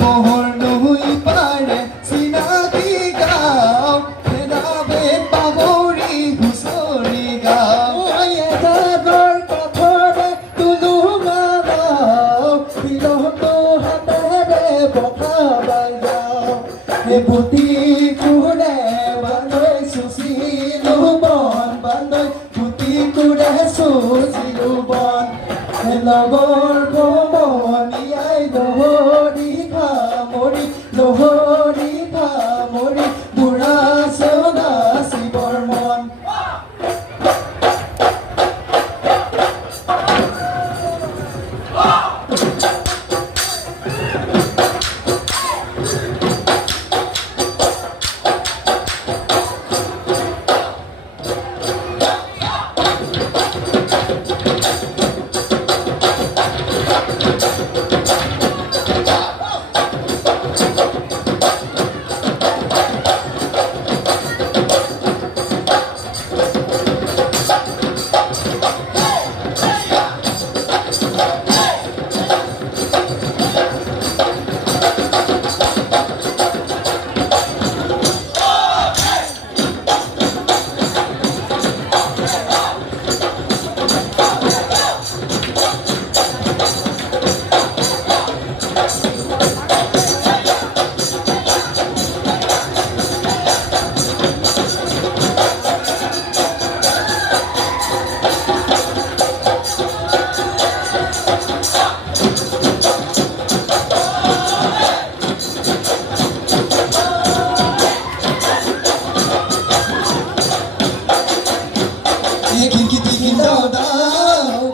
পোহৰ নই পাৰে চিনাকি গাঁও ফেৰাবে পাবৰি হুঁচৰি গাঁও এজাগৰ কাঠৰে তুলু মাৰাও বিলতো হাতেৰে বঠা বাজাও বুটি কোৰে বান্ধৈ চুচিলো বন বান্ধৈ বুটি কোৰে চুচিলো বন লগৰ ভ্ৰমণীয়াই লহৰি খামৰি বুঢ়া চৌনা শিৱৰ মন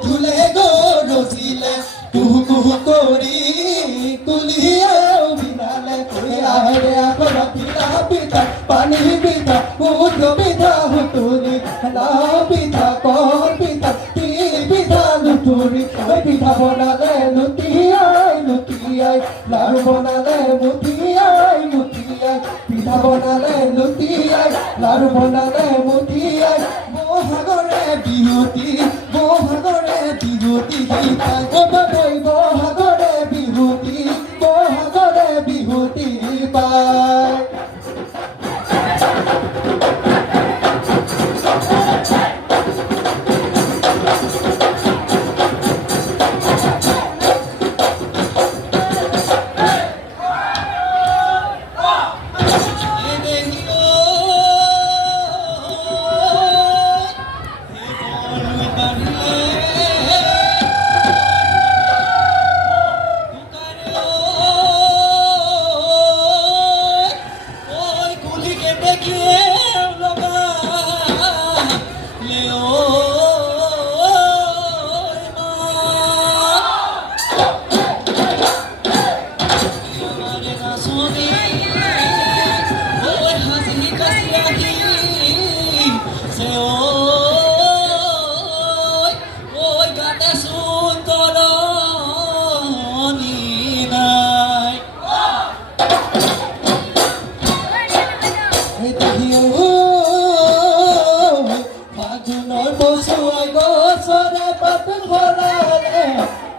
ধুলে গরজিলে কুহু কুহু করি কুলিয়াও বিনালে আরে আপনা পিতা পিতা পানি পিতা উঠ পিতা হুতুরি না পিতা কর পিতা তি পিতা লুতুরি ওই পিঠা বনালে লুটিয়াই লাড়ু বনালে মুটিয়াই পিঠা বনালে লুটিয়াই লাড়ু বনালে মুটিয়াই বহাগরে বিহুতি গীতাই বহাগরে বিহুতি পায়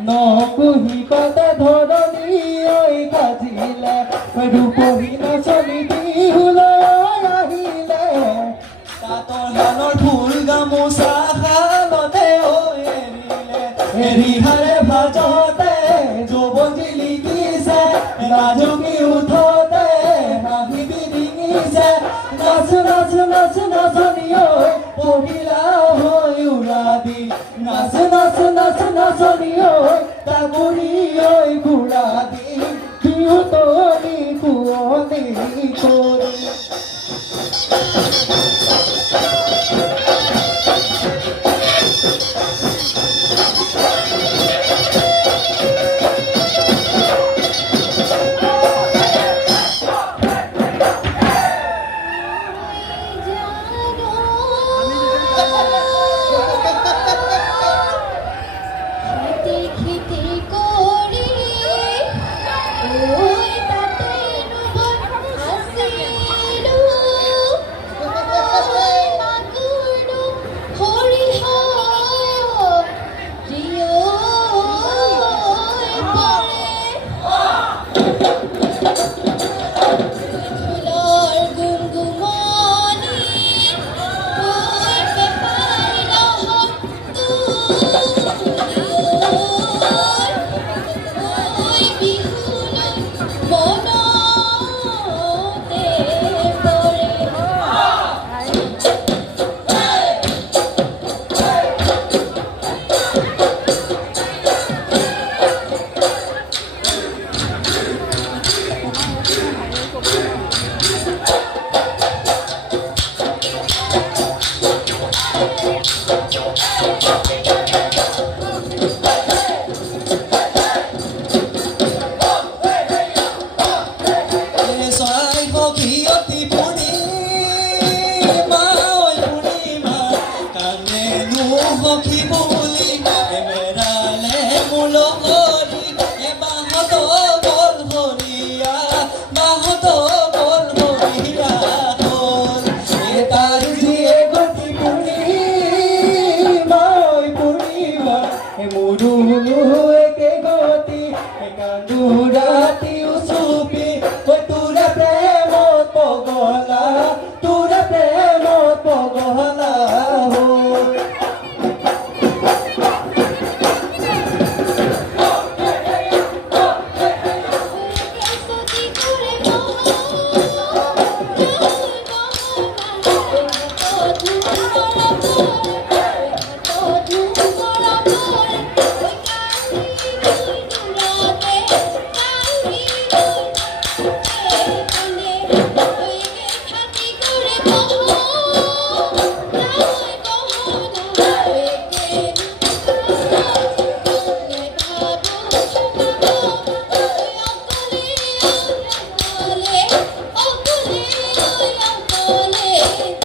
নকুহি পাতে ধৰণী ঐ কাজিলে ৰূপহী নাচনী বিহুলৈ আহিলে তাঁতৰ শালৰ ফুল গামোচা শালতে এৰিহাৰে ভাজতে যৌৱন জিলিকিছে ৰাজুকি উঠতে হাঁহি বিৰিঙিছে নাচো নাচো নাচো নাচনী ঐ পহিলা হৈ উৰা দি নাচো নাচো নাচো নাচনী ঐ তাগুৰি ঐ ঘূৰা দি বিহুতলি কুঁৱলী কৰি